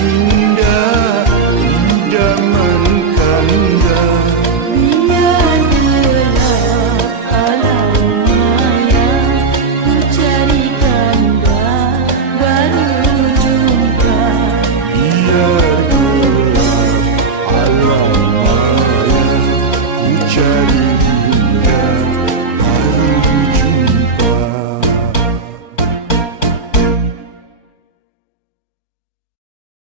You.